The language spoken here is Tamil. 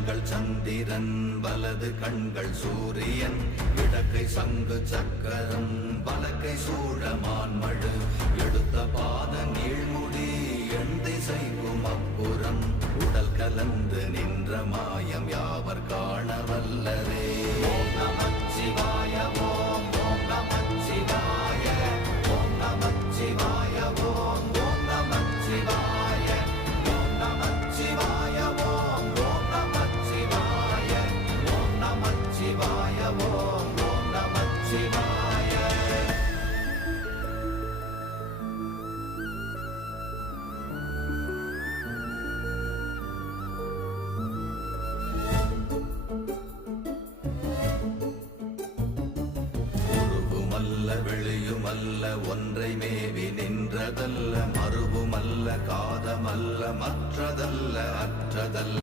கண்கள் சந்திரன் வலது கண்கள் சூரியன் இடக்கை சங்கு சக்கரம் வலக்கை சூழமான்மழு எடுத்த பாத நீழ்முடி எண் திசைக்கும் அப்புறம் உடல் கலந்து நின்ற மாயம் யாவர் காண வல்லரே. ஓம் நமச்சிவாய ஓம் ஓம் நமச்சிவாய ஓம் நமச்சிவாய ஓம் ஓம் நமச்சிவாய ஓம் நமச்சிவாய ஓம் ஓம் நமச்சிவாய ஓம் நமச்சிவாய ஓம் ஓம் நமச்சிவாய. வெளியுமல்ல ஒன்றை மேவி நின்றதல்ல மறுவுமல்ல காதமல்ல மற்றதல்ல அற்றதல்ல